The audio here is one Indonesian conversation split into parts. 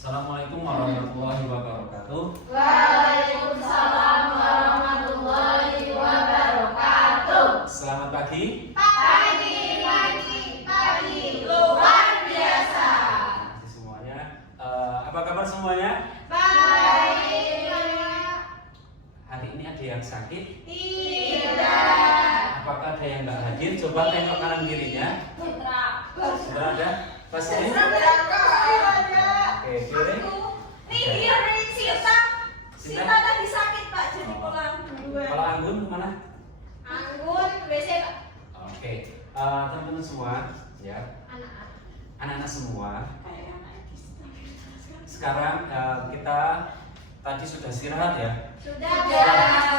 Assalamualaikum warahmatullahi wabarakatuh. Waalaikumsalam warahmatullahi wabarakatuh. Selamat pagi. Pagi, luar biasa. Terima kasih semuanya. Apa kabar semuanya? Baik. Hari ini ada yang sakit? Tidak. Apakah ada yang nggak hadir? Coba tengok kanan kirinya. Sudah ada? Pas ini? Oke, kiri. Nih, dari Sinta tadi sakit Pak, jadi pulang duluan. Kalau Anggun kemana? Anggun, WC Pak. Oke, teman-teman semua, ya, anak-anak semua. Kayak anak Sekarang kita tadi sudah istirahat ya? Sudah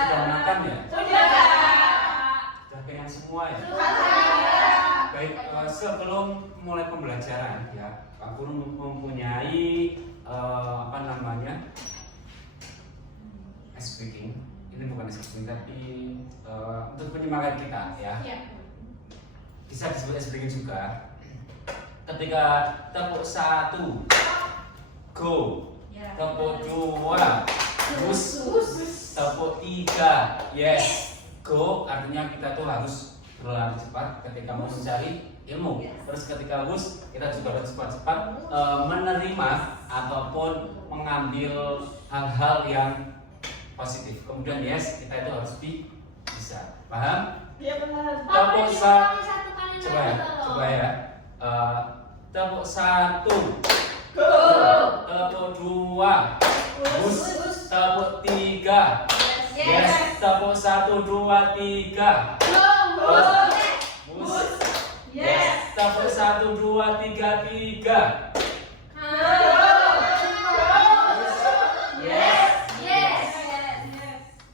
makan ya? Sudah Kenyang semua ya? Sudah. Baik, sebelum mulai pembelajaran ya, Pak Guru mempunyai speaking. Ini bukan speaking tapi untuk penyemangat kita ya. Bisa disebut speaking juga. Ketika tepuk 1 go, tepuk 2 push, tepuk 3 yes go, artinya kita tuh harus berlari cepat ketika mau mencari ilmu. Terus ketika push, kita juga harus cepat-cepat menerima ataupun mengambil hal-hal yang positif. Kemudian yes, kita itu harus bisa. Paham? Iya benar. Tepuk coba ya. Tepuk 1 Go. tepuk 2 push, tepuk 3 yes, tepuk 1 2 3 push, yes, tepuk 1 2 3 3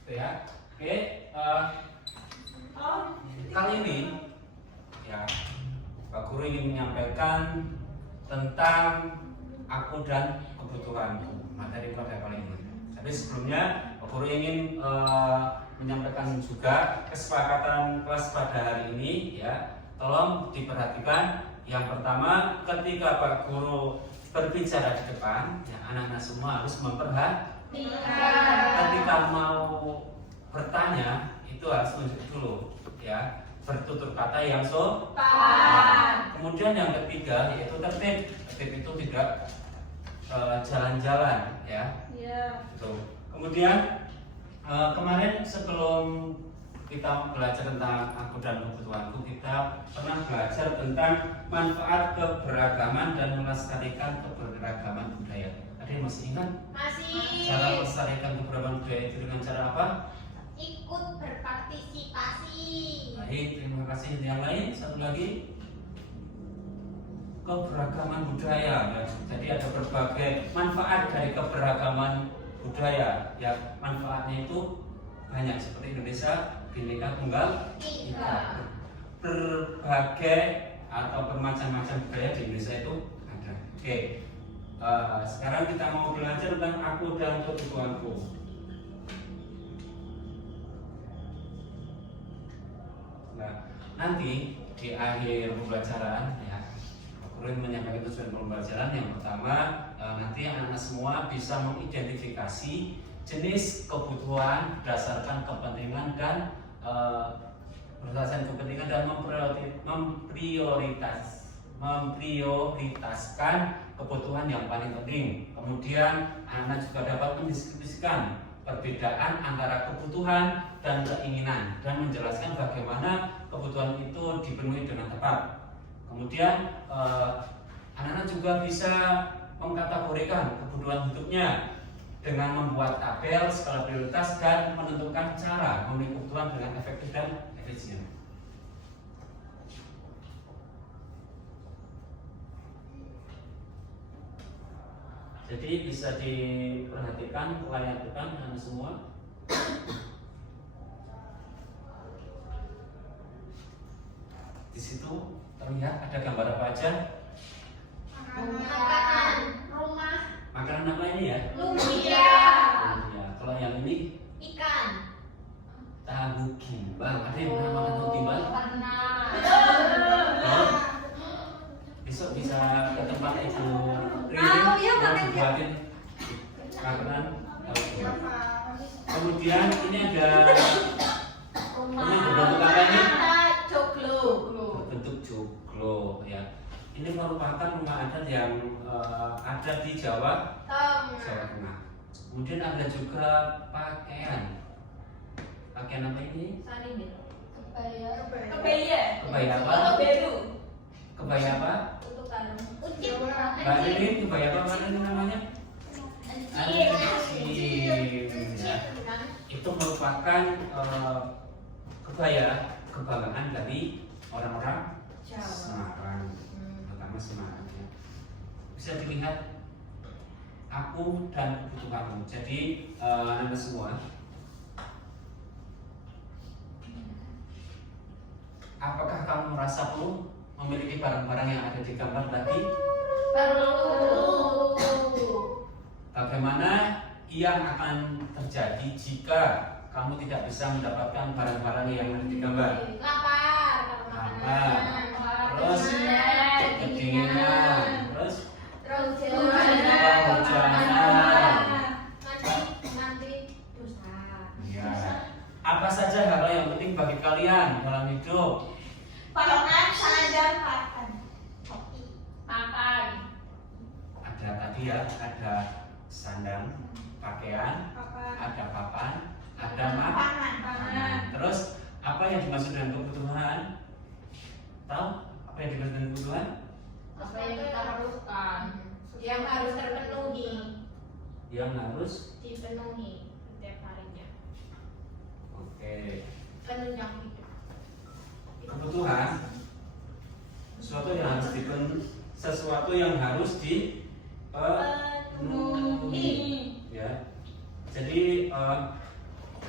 ya. Oke, kali ini ya Pak Guru ingin menyampaikan tentang aku dan kebutuhanku, materi pada kali ini. Tapi sebelumnya Pak Guru ingin menyampaikan juga kesepakatan kelas pada hari ini ya. Tolong diperhatikan. Yang pertama, ketika Pak Guru berbicara di depan, ya anak-anak semua harus memperhatikan. Ketika mau bertanya itu harus tunjuk dulu ya, bertutur kata yang sopan. Kemudian yang ketiga yaitu tertib. Tertib itu tidak jalan-jalan ya. Gitu. Kemudian kemarin sebelum kita belajar tentang aku dan kebutuhanku, kita pernah belajar tentang manfaat keberagaman dan melestarikan keberagaman budaya. Ada yang masih ingat? Masih. Cara melestarikan keberagaman budaya itu dengan cara apa? Ikut berpartisipasi. Baik, terima kasih. Yang lain satu lagi, keberagaman budaya ya. Jadi ada berbagai manfaat dari keberagaman budaya ya. Manfaatnya itu banyak, seperti Indonesia Bhinneka Tunggal Ika. Berbagai atau bermacam-macam budaya di Indonesia itu ada. Oke, sekarang kita mau belajar tentang aku dan kebutuhanku. Nah, nanti di akhir pembelajaran ya, Guru menyampaikan tujuan pembelajaran. Yang pertama, nanti anak-anak semua bisa mengidentifikasi jenis kebutuhan berdasarkan kepentingan dan memprioritaskan kebutuhan yang paling penting. Kemudian anak-anak juga dapat mendiskusikan perbedaan antara kebutuhan dan keinginan dan menjelaskan bagaimana kebutuhan itu dipenuhi dengan tepat. Kemudian anak-anak juga bisa mengkategorikan kebutuhan hidupnya dengan membuat tabel skala prioritas dan menentukan cara memenuhi kebutuhan dengan efektif dan efisien. Jadi bisa diperhatikan layar depan anak semua. Di situ terlihat ada gambar apa aja? Makanan rumah. Makanan apa ini ya? Lumpia. Ya, kalau yang ini Ikan. tahu gimbal. Ada yang pernah makan tahu gimbal? Pernah. Besok bisa ke tempat Ibu Ririn. Mau ya makan buatin makanan. Kemudian ini ada ini berbentuk apa ini? Joglo. Berbentuk joglo ya. Ini merupakan rumah adat yang ada di Jawa Tengah. Kemudian ada juga pakaian. Pakaian apa ini? Kebaya. Kebaya apa? Kebaya apa? Mbak Lilin, kebaya apa mana ini namanya? Encim. Ya. Itu merupakan kebaya kebanggaan dari orang-orang Semarang, terutama Semarang. Ya. Bisa dilihat aku dan kebutuhanmu. Jadi Anda semua, apakah kamu merasa perlu memiliki barang-barang yang ada di gambar tadi? Perlu. Bagaimana yang akan terjadi jika kamu tidak bisa mendapatkan barang-barang yang ada di gambar? Lapar. Terus kedinginan. Terus hujanan. Nanti dosa. Ya. Apa saja hal yang penting bagi kalian dalam hidup? Pangan, sandang, pakan. Ada tadi ya, ada sandang, pakaian, ada papan, ada makanan. Terus apa yang dimaksud dengan kebutuhan? Tahu apa yang dimaksud dengan kebutuhan? Apa yang kita haruskan, yang harus terpenuhi, Yang harus dipenuhi setiap harinya. oke. Penunjang hidup. Kebutuhan sesuatu yang harus dipenuhi ya. Jadi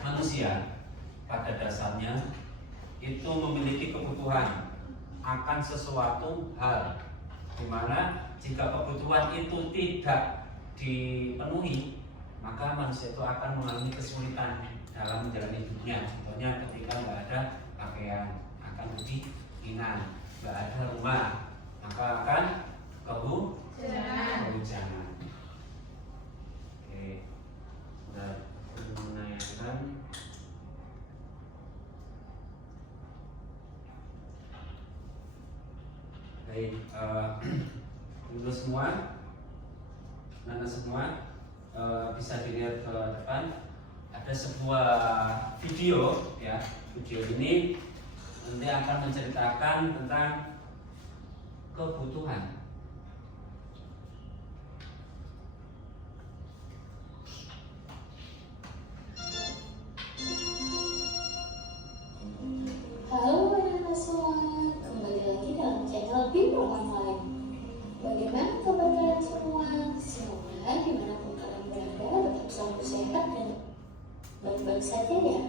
manusia pada dasarnya itu memiliki kebutuhan akan sesuatu hal, dimana jika kebutuhan itu tidak dipenuhi maka manusia itu akan mengalami kesulitan dalam menjalani hidupnya. Contohnya ketika nggak ada pakaian akan kedinginan, nggak ada rumah maka akan kehujanan. Oke, sudah menanyakan. Baik, dulu semua, Nana semua bisa dilihat ke depan. Ada sebuah video ya. Video ini nanti akan menceritakan tentang kebutuhan. Halo anak-anak semua, kembali lagi dalam channel Bintang Online. Bagaimana kabar kalian semua? Semoga dimanapun kalian berada tetap selalu sehat dan baik-baik saja ya.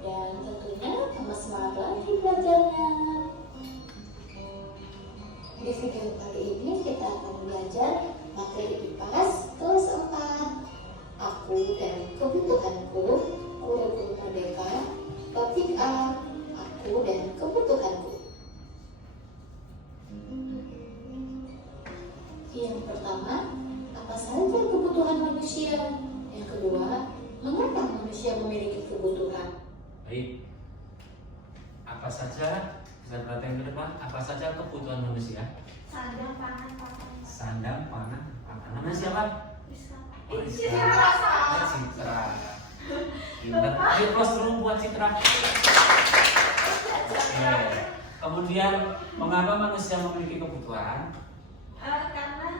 Dan tentunya tambah semangat lagi belajarnya. Di video kali ini kita akan belajar materi IPAS kelas 4. Aku dan kebutuhanku, kurikulum merdeka, topik A. Aku dan kebutuhanku. Yang pertama, apa saja kebutuhan manusia? Yang kedua, mengapa manusia memiliki kebutuhan? Baik, apa saja bisa perhatian ke depan? Apa saja kebutuhan manusia? Sandang, pangan, pakan. Sandang, pangan, pakan. Namanya siapa? Oh, Citra. Citra. Pintar. Ayo close room buat Citra. Oke. Kemudian mengapa manusia memiliki kebutuhan? Karena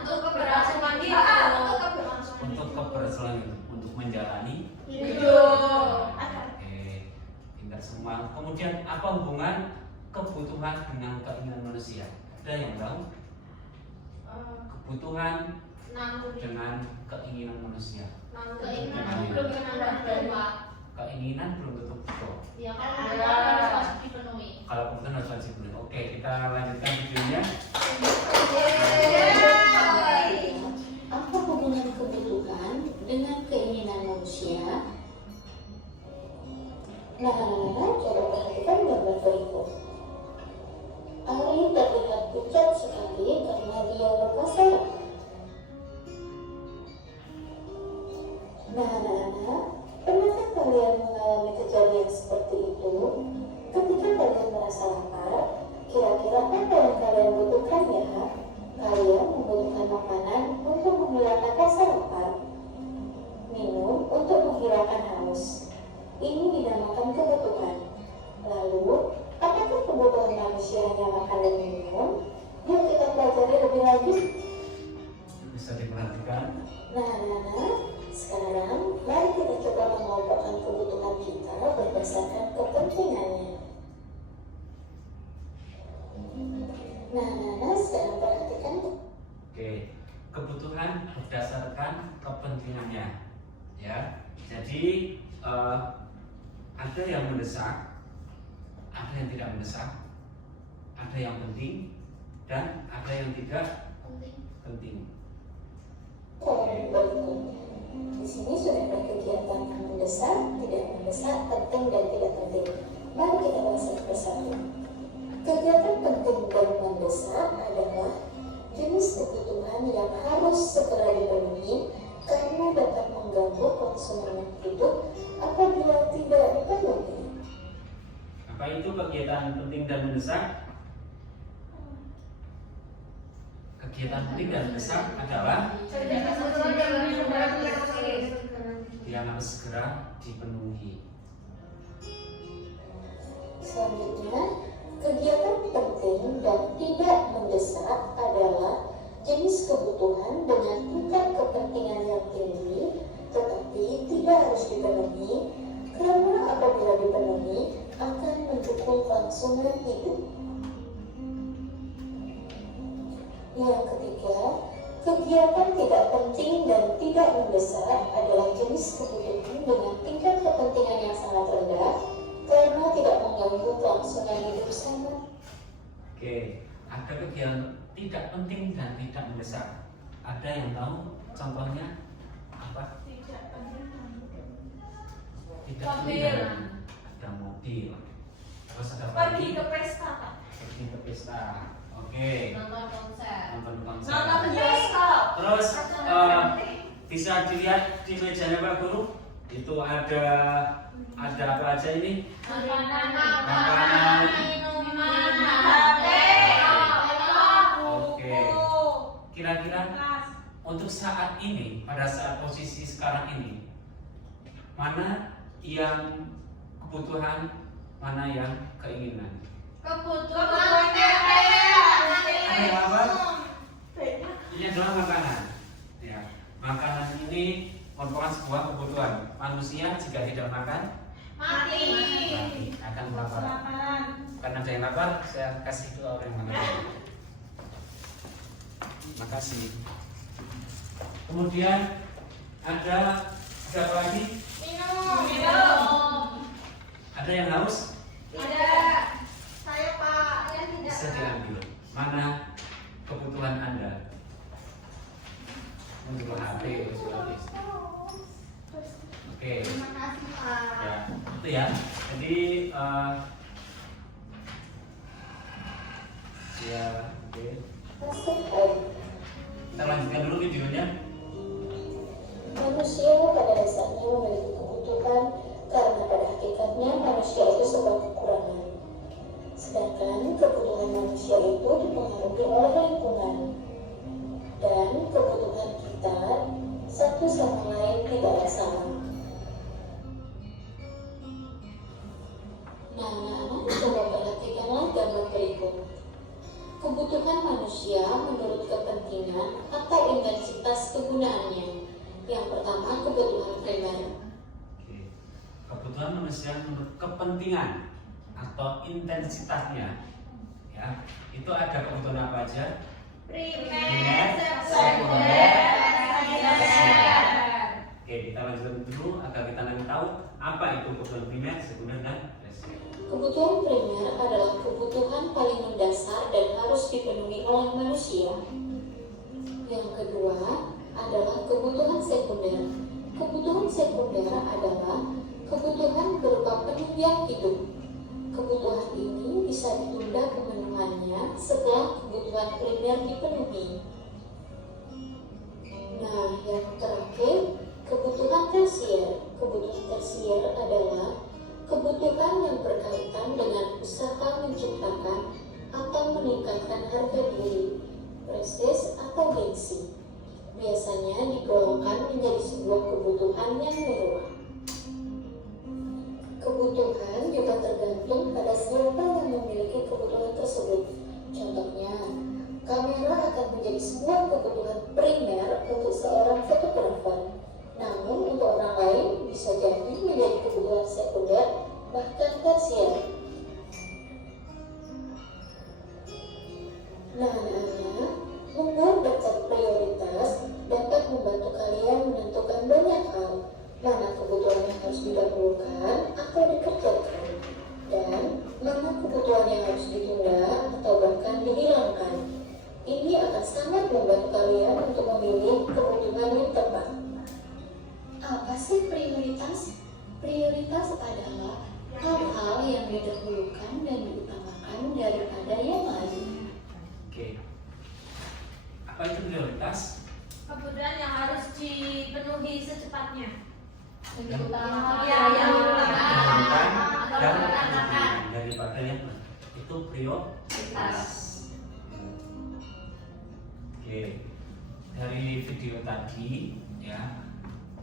Untuk keberlangsungan hidup. Untuk keberlangsungan hidup, untuk menjalani hidup. Oke, pintar semua. Kemudian apa hubungan kebutuhan dengan keinginan manusia? Ada yang tahu? Kebutuhan dengan keinginan manusia. Keinginan belum tentu betul. Ya kan harus dipenuhi. Kalau kebutuhan harus wajib dulu. Oke, kita lanjutkan videonya. Apa hubungan kebutuhan dengan keinginan manusia? Nah, coba perhatikan gambar berikut. Ari terlihat pucat sekali karena dia lupa saraf. apakah kebutuhan manusia hanya makan dan minum? Yuk kita pelajari lebih lanjut. Bisa diperhatikan. Nah, sekarang mari kita coba mengelompokkan kebutuhan kita berdasarkan kepentingannya. Nah, sekarang perhatikan. Oke, kebutuhan berdasarkan kepentingannya, ya. Jadi ada yang mendesak, ada yang tidak mendesak, ada yang penting, dan ada yang tidak penting. Cara berikutnya. Di sini sudah ada kegiatan yang mendesak, tidak mendesak, penting dan tidak penting. Mari kita bahas satu persatu. Kegiatan penting dan mendesak adalah jenis kebutuhan yang harus segera dipenuhi karena dapat mengganggu konsumen yang hidup apabila tidak dipenuhi. Apa itu kegiatan penting dan mendesak? Kegiatan penting dan mendesak adalah yang harus segera dipenuhi. Selanjutnya, kegiatan penting dan tidak mendesak adalah jenis kebutuhan dengan tingkat kepentingan yang tinggi tetapi tidak harus dipenuhi karena apabila dipenuhi akan mendukung kelangsungan hidup. Yang ketiga, kegiatan tidak penting dan tidak mendesak adalah jenis kebutuhan dengan tingkat kepentingan yang sangat rendah karena tidak mengganggu kelangsungan hidup sama. Oke, ada kegiatan tidak penting dan tidak mendesak. Ada yang tahu contohnya apa? Tidak penting. Tidak Mobil. penting. Ada mobil. Terus ada apa Pergi lagi? ke pesta, Pak. Pergi ke pesta. Oke. Nonton konser. Nonton konser. Nonton ke bioskop. Terus bisa dilihat di mejanya Pak Guru. Itu ada apa aja ini? Makanan, minuman, HP, Oke. Kira-kira untuk saat ini, pada saat posisi sekarang ini, mana yang kebutuhan, mana yang keinginan? kebutuhan Ada yang apa? Ini adalah makanan. Ya, makanan ini merupakan sebuah kebutuhan. Manusia jika tidak makan, mati. akan kelaparan. Karena ada yang lapar, saya kasih ke orang yang makan. Makasih. Kemudian ada apa lagi? Minum. Ada yang haus? Ada. Saya Pak. Saya tidak. Bisa diambil. Mana kebutuhan Anda? Menjual HP, Oke. Terima kasih Pak. Ya, itu ya. Jadi ya, oke. Kita lanjutkan dulu videonya. Manusia pada dasarnya memiliki kebutuhan karena pada hakikatnya manusia itu sebuah kekurangan. Sedangkan kebutuhan manusia itu dipengaruhi oleh lingkungan. Dan kebutuhan kita satu sama lain tidaklah sama. Nah, anak-anak coba perhatikanlah gambar berikut. Kebutuhan manusia menurut kepentingan atau intensitas kegunaannya. Yang pertama, kebutuhan primer. Oke. Kebutuhan manusia menurut kepentingan atau intensitasnya. Ya, itu ada kebutuhan apa aja? Primer, sekunder, tersier. Oke, kita lanjutkan dulu agar kita nanti tahu apa itu kebutuhan primer, sekunder, dan tersier. Kebutuhan primer adalah kebutuhan paling mendasar dan harus dipenuhi oleh manusia. Yang kedua adalah kebutuhan sekunder. Kebutuhan sekunder adalah kebutuhan berupa penunjang hidup. Kebutuhan ini bisa ditunda pemenuhannya setelah kebutuhan primer dipenuhi. Nah, yang terakhir, kebutuhan tersier. Kebutuhan tersier adalah kebutuhan yang berkaitan dengan usaha menciptakan atau meningkatkan harga diri, prestis atau gengsi. Biasanya digolongkan menjadi sebuah kebutuhan yang mewah. Kebutuhan juga tergantung pada siapa yang memiliki kebutuhan tersebut. Contohnya, kamera akan menjadi sebuah kebutuhan primer untuk seorang fotografer. Namun untuk orang lain bisa jadi menjadi kebutuhan sekunder, bahkan tersier. Nah, anak-anak, membuat daftar prioritas dapat membantu kalian menentukan banyak hal. Mana kebutuhan yang harus didahulukan atau dikerjakan, dan mana kebutuhan yang harus ditunda atau bahkan dihilangkan. Ini akan sangat membantu kalian untuk memilih kebutuhan yang tepat. Apa sih prioritas? Prioritas adalah hal-hal yang didahulukan dan diutamakan daripada yang lain. Oke. Apa itu prioritas? Kebutuhan yang harus dipenuhi secepatnya. Yang yang Didahulukan dan utamakan. daripada yang lain. Itu prioritas. Oke. Dari video tadi ya,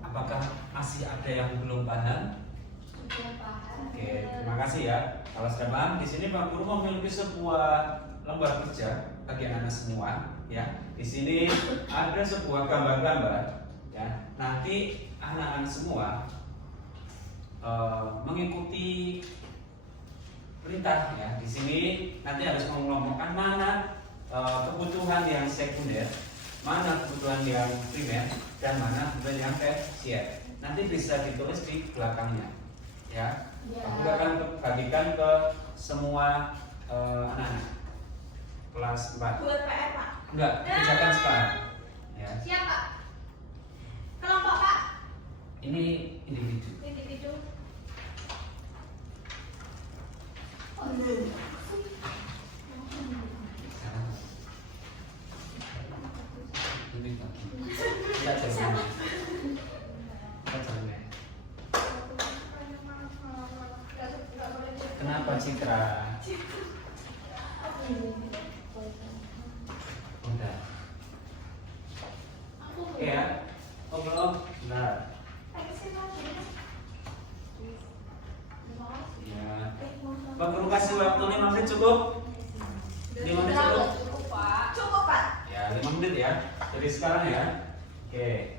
apakah masih ada yang belum paham? Oke, terima kasih ya. Kalau sudah paham, di sini Pak Guru memiliki sebuah lembar kerja bagi anak semua ya. Di sini ada sebuah gambar-gambar ya. Nanti anak-anak semua mengikuti perintah ya. Di sini nanti harus mengelompokkan mana kebutuhan yang sekunder, mana kebutuhan yang primer, dan mana kebutuhan yang tersier. Nanti bisa ditulis di belakangnya ya. Aku akan bagikan ke semua anak-anak kelas 4. Buat PR, Pak. Enggak, kerjakan sekarang ya. Siap, Pak. Kelompok, Pak. Ini individu. Individu. Kita jalan. Kenapa Citra? Udah. Oke ya. Oh belum? Bentar. Ya. Pak Guru kasih waktu 5 menit cukup? 5 menit cukup? Cukup, Pak. Ya, 5 menit ya. Jadi sekarang ya. Oke.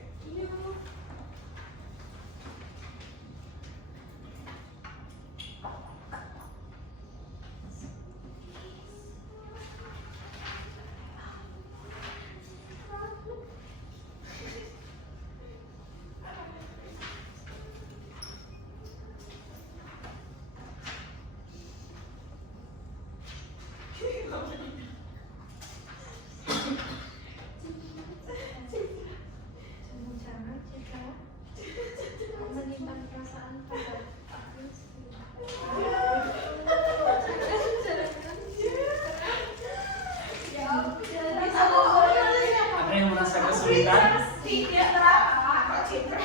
Ada yang merasa kesulitan? Tidak terapa, Pak Citra.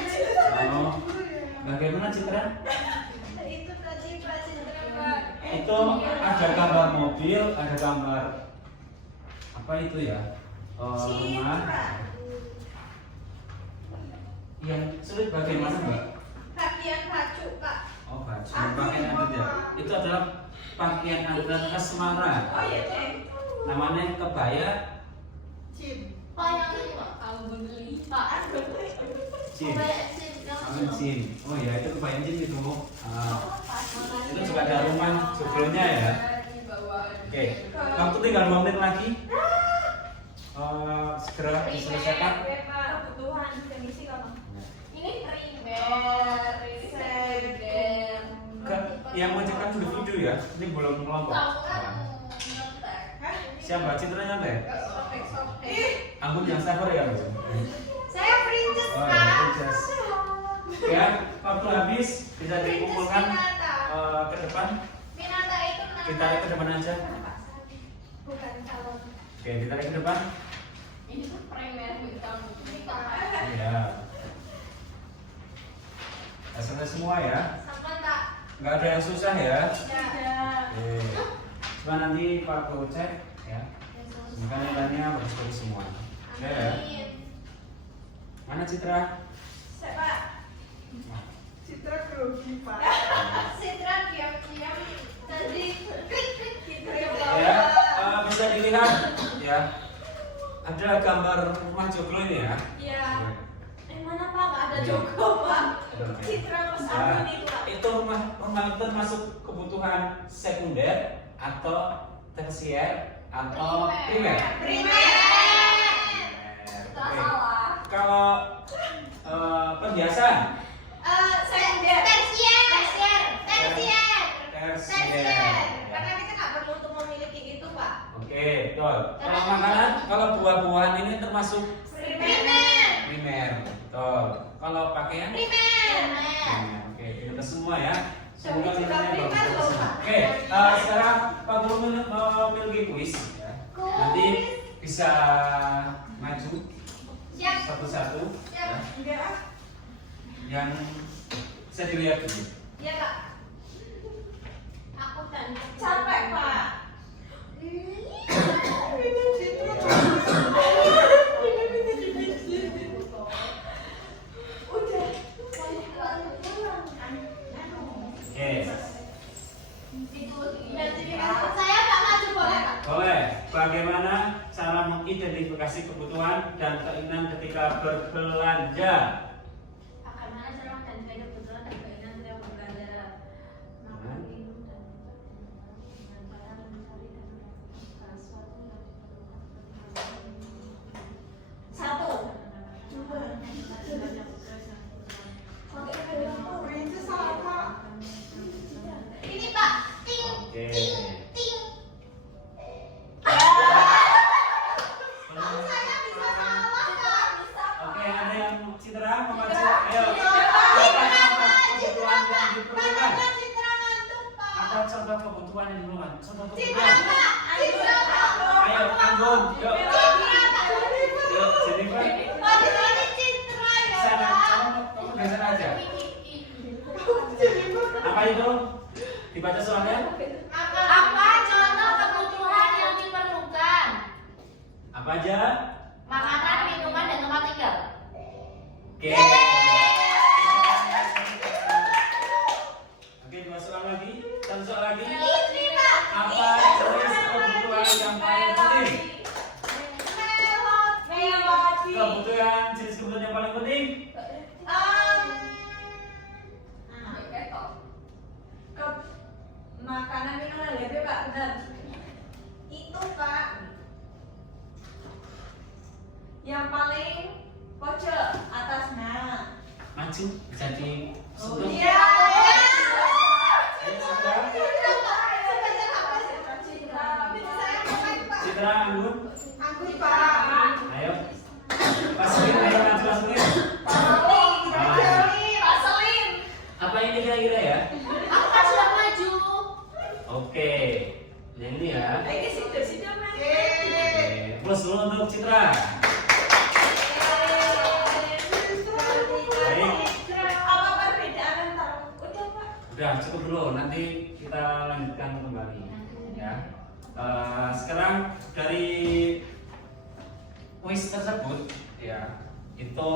Oh. Bagaimana Citra? Itu tadi Pak Citra, Pak. Itu ada gambar mobil, ada gambar apa itu ya? Rumah. Yang sulit bagaimana Mbak? Pakaian baju, Pak. Oh baju, pakaian adat ya. Itu adalah pakaian adat khas Semarang. Oh iya, Ceng. Namanya kebaya Cim. jin. Jin. Oh ya itu kebaya jin itu. Itu juga ada rumah sebelumnya ya. Oke, waktu tinggal 2 menit lagi. Segera diselesaikan. Kebutuhan definisi kalau ini primer, Yang menceritakan dulu video ya. Ini belum kelompok. Siapa Citra nyampe? Aku yang sabar ya. saya princess, Oh, Pak. ya, princess. Ya, waktu habis bisa dikumpulkan ke depan. Minata itu nama. Kita tarik ke depan aja. Bukan calon. Oke, kita tarik ke depan. Ini tuh primer bintang. Iya. Selesai semua ya. Sama tak? Nggak ada yang susah ya. Tidak. Oke. Coba nanti Pak Guru cek ya. Semoga nilainya bagus-bagus semua. Oke ya. Amin. Mana Citra? Saya, Pak. Wah, Citra grogi pak. Citra diam-diam tadi klik-klik gitu ya Ya, bisa dilihat ya. Ada gambar rumah joglo ini ya. Iya. Mana pak? Nggak ada Joko pak. Oke. Citra Mas Nah, Agung itu pak. itu rumah itu termasuk kebutuhan sekunder atau tersier atau primer. Primer. Kita Oke. salah. Kalau perhiasan Sender. Tersier. tersier. Karena kita nggak perlu untuk memiliki itu pak. Oke, betul. Kalau makanan, kalau buah-buahan ini termasuk Primer. primer. Betul. Kalau pakaian Primer. primer. Oke, kita semua ya. Semoga Tapi juga nilainya primer bagus loh, semua. Pak. Oke, sekarang Pak Guru memiliki kuis. Ya. Nanti bisa maju Siap. satu-satu. Ya. Enggak. Yang bisa dilihat dulu. Iya pak. Aku dan Capek pak. Udah. Oke. Saya nggak maju boleh Pak? Boleh. Bagaimana cara mengidentifikasi kebutuhan dan keinginan ketika berbelanja? Bagaimana cara mengidentifikasi kebutuhan dan keinginan ketika berbelanja? Makan, minum, dan dengan cara mencari dan mendapatkan sesuatu yang diperlukan. Satu. Dua. Itu salah pak. Ini Pak, ting, Oke. ting, ting. Saya bisa salah Pak. Oke, ada yang Citra mau maju? Ayo. Citra Kebutuhan yang diperlukan. Citra ngantuk Pak. Apa contoh kebutuhan yang diperlukan? Contoh Citra kebutuhan. Pak, Citra Pak. Ayo, Anggun. Yuk. Citra Pak. Yuk, Jennifer. Pak, ini Citra ya Sana, Pak. kamu geser aja. Apa itu? Dibaca soalnya? Apa contoh kebutuhan yang diperlukan? Apa aja? Makanan, minuman, dan tempat tinggal. Oke. Oke, dua soal lagi. Satu soal lagi. Ini Pak. Apa jenis kebutuhan yang paling penting? Melodi. Kebutuhan jenis kebutuhan yang paling penting? Makanan minuman lebih pak benar. Itu pak. Yang paling pojok atasnya. Maju jadi Oh sebelum. iya. Ayo, Citra. Citra, Anggun. Anggun pak. Ayo. Masukin, ayo maju masukin. Pak Selim. Apa ini kira-kira ya? Aku kan sudah maju. Oke. Yang ini ya. Ini situ mas. Oke. Plus dulu untuk Citra. Apa perbedaan antara? Udah pak. Udah cukup dulu. Nanti kita lanjutkan kembali. Ya. Sekarang dari kuis tersebut, ya itu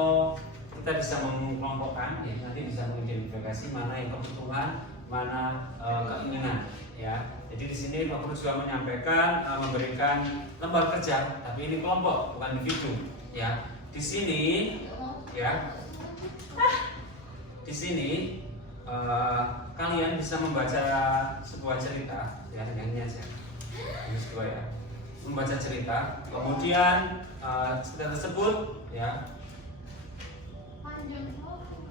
kita bisa mengelompokkan, ya nanti bisa mengidentifikasi mana yang kebutuhan, mana keinginan, ya. Jadi di sini Pak Guru juga menyampaikan memberikan lembar kerja, tapi ini kelompok bukan individu, ya. Di sini, ya, di sini kalian bisa membaca sebuah cerita, ya yang ini aja, ini sebuah ya, membaca cerita, kemudian cerita tersebut, ya.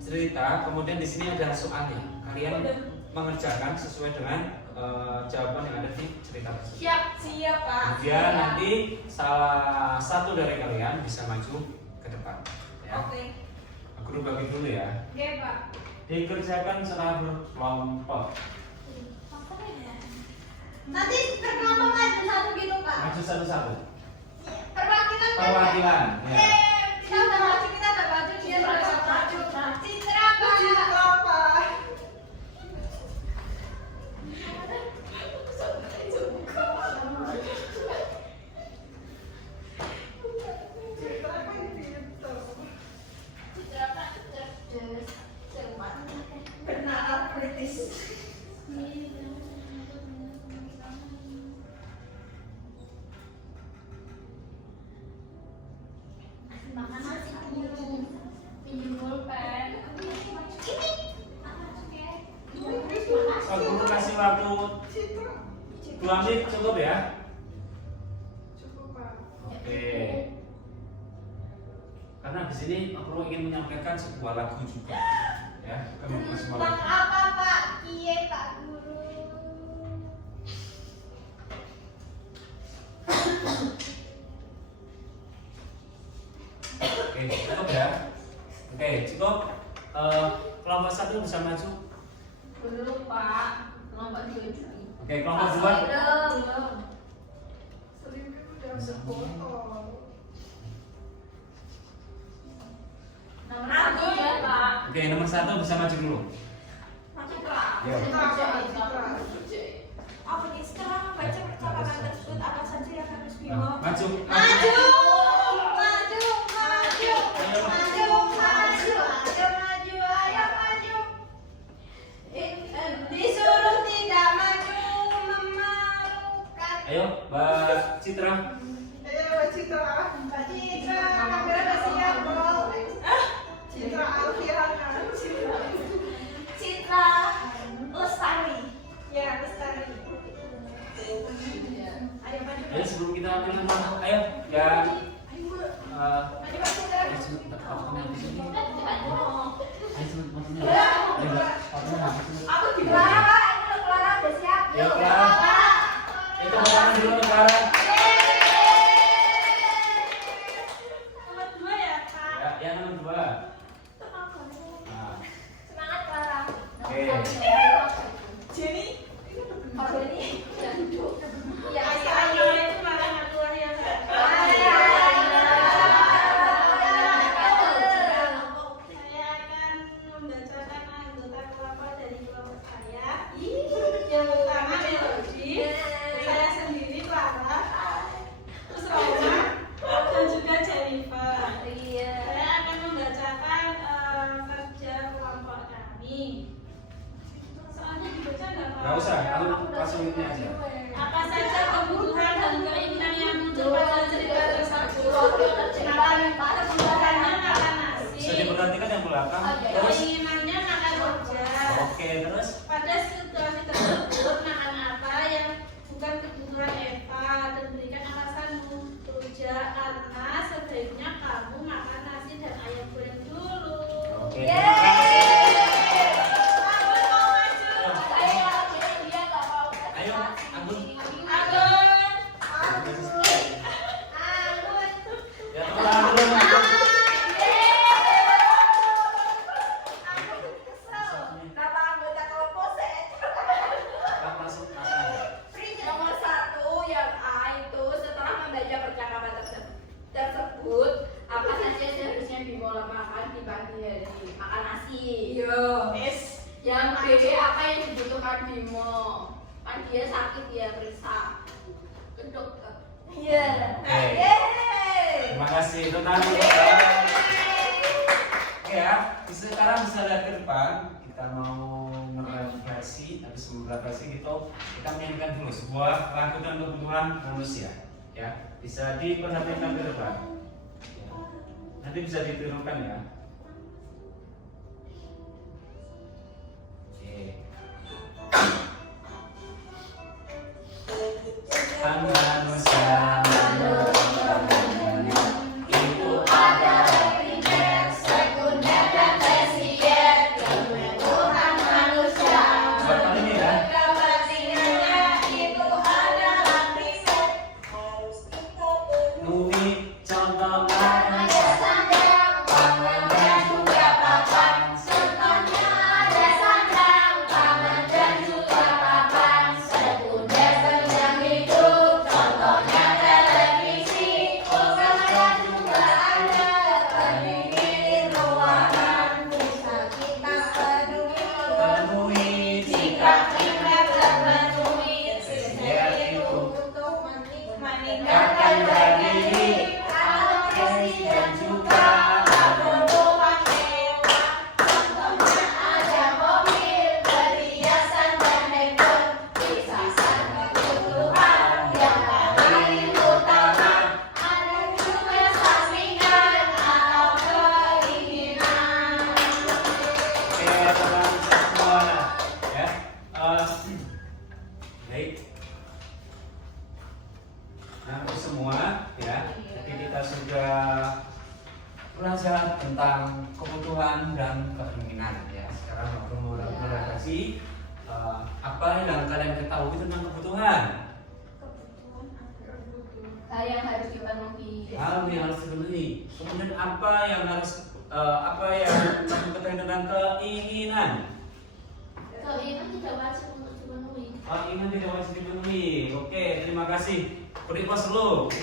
Cerita, kemudian di sini ada soalnya. Kalian mengerjakan sesuai dengan jawaban yang ada di cerita tersebut. Siap pak. Kemudian nanti salah satu dari kalian bisa maju ke depan. Ya. Oke. Guru bagi dulu ya. Oke pak. Dikerjakan secara berkelompok. Nanti berkelompok maju satu gitu Pak. Maju satu-satu. Perwakilan. Perwakilan. Ya. Kita udah maju, kita udah maju, dia udah maju. Citra Pak. Citra Pak cerdas, cermat. Benar 2 menit cukup ya? Cukup Pak. Oke. Karena di sini aku ingin menyampaikan sebuah lagu juga, ya. Kami masih mau. Tentang apa Pak? Iya Pak Guru. Oke, cukup ya. Oke, cukup. Kelompok 1 bisa maju. Belum Pak, kelompok 2 juga. Oke, kelompok 2. Belum. Selimut udah sepotong. Nomor 1 ya Pak. Oke, nomor 1 bisa maju dulu. Citra. Ya. Apa nih sekarang membaca percakapan tersebut apa saja yang harus Nah, Bimo? maju. Maju, maju, maju, ayo maju. Disuruh tidak maju memalukan. Ayo, Mbak Citra. Ayo Mbak Citra, kamera udah siap belum? Citra Alfiana. Citra Lestari. Ya Lestari. Ayo maju. Ayo sebelum kita mulai, ayo yang Maju Mbak Citra. ayo sebentar, fotonya di sini. Ayo sebentar, fotonya. Ya. Ayo, Mbak, fotonya di sini. Aku di Clara Pak, ini Clara udah siap. Ya, Clara. Itu fotonya dulu, Clara. Nomor 2 ya Kak. Ya, yang nomor 2. Nah, Semangat Clara. oke. Jenny. Oh, ini Ya, ayo itu makan aku ya. Saya akan membacakan anggota kelompok dari kelompok saya. Yang pertama Melody, saya sendiri Clara, terus Roma, dan juga Jennifer. Saya akan membacakan kerja kelompok kami. Soalnya dibaca Nggak usah, aku langsung ini aja. Apa saja kebutuhan dan keinginan yang muncul pada cerita tersebut? Kebutuhannya makan nasi, Bisa diperhatikan yang belakang. Terus, keinginannya makan rujak. oke, terus. Pada situasi tersebut makan apa yang bukan kebutuhan Eva dan berikan alasanmu. Rujak karena sebaiknya kamu makan nasi dan ayam goreng dulu. Oke. Aku mau maju. Ayo, Agun. Agun. Ya, tolong Agun. Langsung Nomor 1 yang A itu setelah membaca percakapan tersebut apa saja seharusnya Bimo makan di pagi hari? Makan nasi. Yang B apa yang dibutuhkan Bimo? Kan dia sakit ya periksa ke dokter. Terima kasih, itu tadi. Oke ya, sekarang bisa lihat ke depan. Kita mau merefleksi, tapi sebelum refleksi kita menyanyikan dulu sebuah lagu dan kebutuhan manusia. Ya, bisa diperhatikan ke depan. Ya. Nanti bisa ditirukan ya. Oke. Manusia itu ada Primer, sekunder, dan tersier. Kebutuhan manusia. buat ini ya. Kepentingannya itu adalah primer. Nuni contoh Ada sandang, pangan, dan juga papan. Sertanya ada sandang, pangan, dan juga tentang kebutuhan dan keinginan ya. Sekarang aku mau redaksi apa yang kalian ketahui tentang kebutuhan. Hal yang harus dipenuhi. Hal yang harus dipenuhi. Kemudian apa yang kamu ketahui tentang keinginan? Keinginan tidak wajib untuk dipenuhi. Keinginan tidak wajib dipenuhi. Oke, terima kasih. Beri pas dulu. Oke,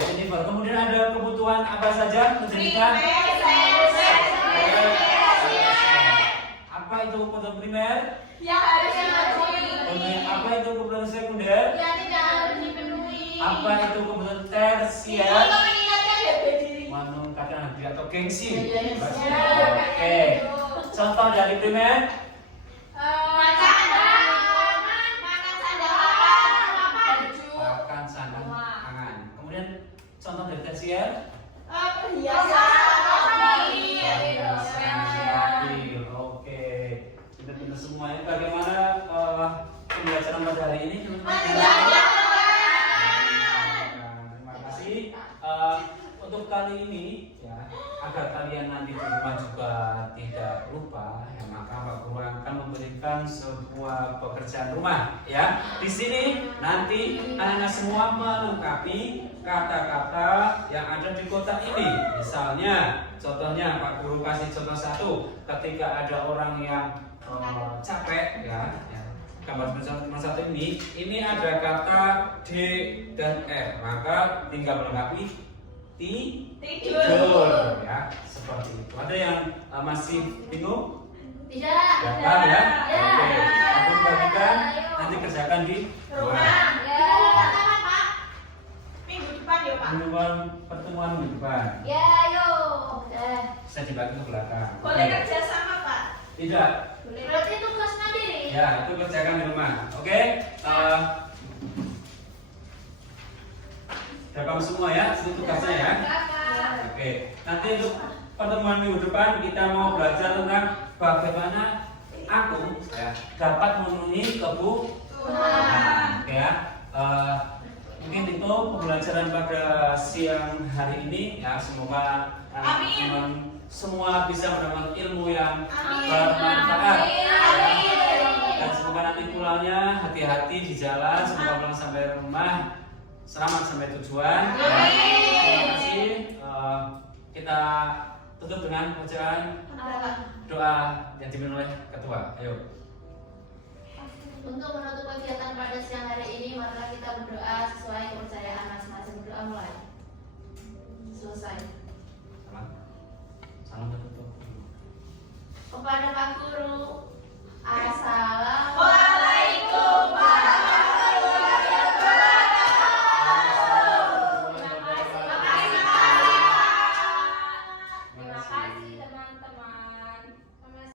Jennifer. Kemudian ada kebutuhan apa saja, Jennifer? Apa itu kebutuhan primer? Yang harus dipenuhi. Kemudian apa itu kebutuhan sekunder? Yang tidak harus dipenuhi. Apa itu kebutuhan tersier? Untuk meningkatkan harga diri. Meningkatkan diri atau gengsi. Iya. Oke. Contoh dari primer? Makan, sandang, pangan. Kemudian contoh dari tersier? Oke. Pintar-pintar semuanya. Bagaimana pembelajaran pada hari ini? Terima kasih. Untuk kali ini ya, agar kalian nanti di rumah juga tidak lupa ya, maka Pak Guru akan memberikan sebuah pekerjaan rumah ya. Di sini nanti anak-anak semua melengkapi kata-kata yang ada di kotak ini. Misalnya, contohnya Pak Guru kasih contoh satu, ketika ada orang yang capek ya, gambar nomor satu ini ada kata D dan R, maka tinggal melengkapi tidur ya, seperti itu. Ada yang masih bingung? Tidak. Gampang ya? Oke, aku bagikan nanti kerjakan di rumah. Pertemuan minggu depan bisa dibagi ke belakang. Boleh Oke. kerja sama, Pak? Tidak. Berarti itu kelas mandiri. Ya, itu kerjakan di rumah. Oke. Rekam semua ya, itu tugasnya ya. Oke. Nanti untuk pertemuan minggu depan kita mau belajar tentang bagaimana aku ya dapat memenuhi kebutuhan. Oke ya. Mungkin itu pembelajaran pada siang hari ini ya. Semoga teman-teman semua bisa mendapat ilmu yang bermanfaat. Dan semoga nanti pulangnya hati-hati di jalan, semoga pulang sampai rumah selamat sampai tujuan. Terima kasih. Kita tutup dengan bacaan doa yang dipimpin oleh ketua. Ayo. Untuk menutup kegiatan pada siang hari ini, maka kita berdoa sesuai kepercayaan masing-masing. Berdoa mulai. Selesai. Salam tertutup. Kepada Pak Guru,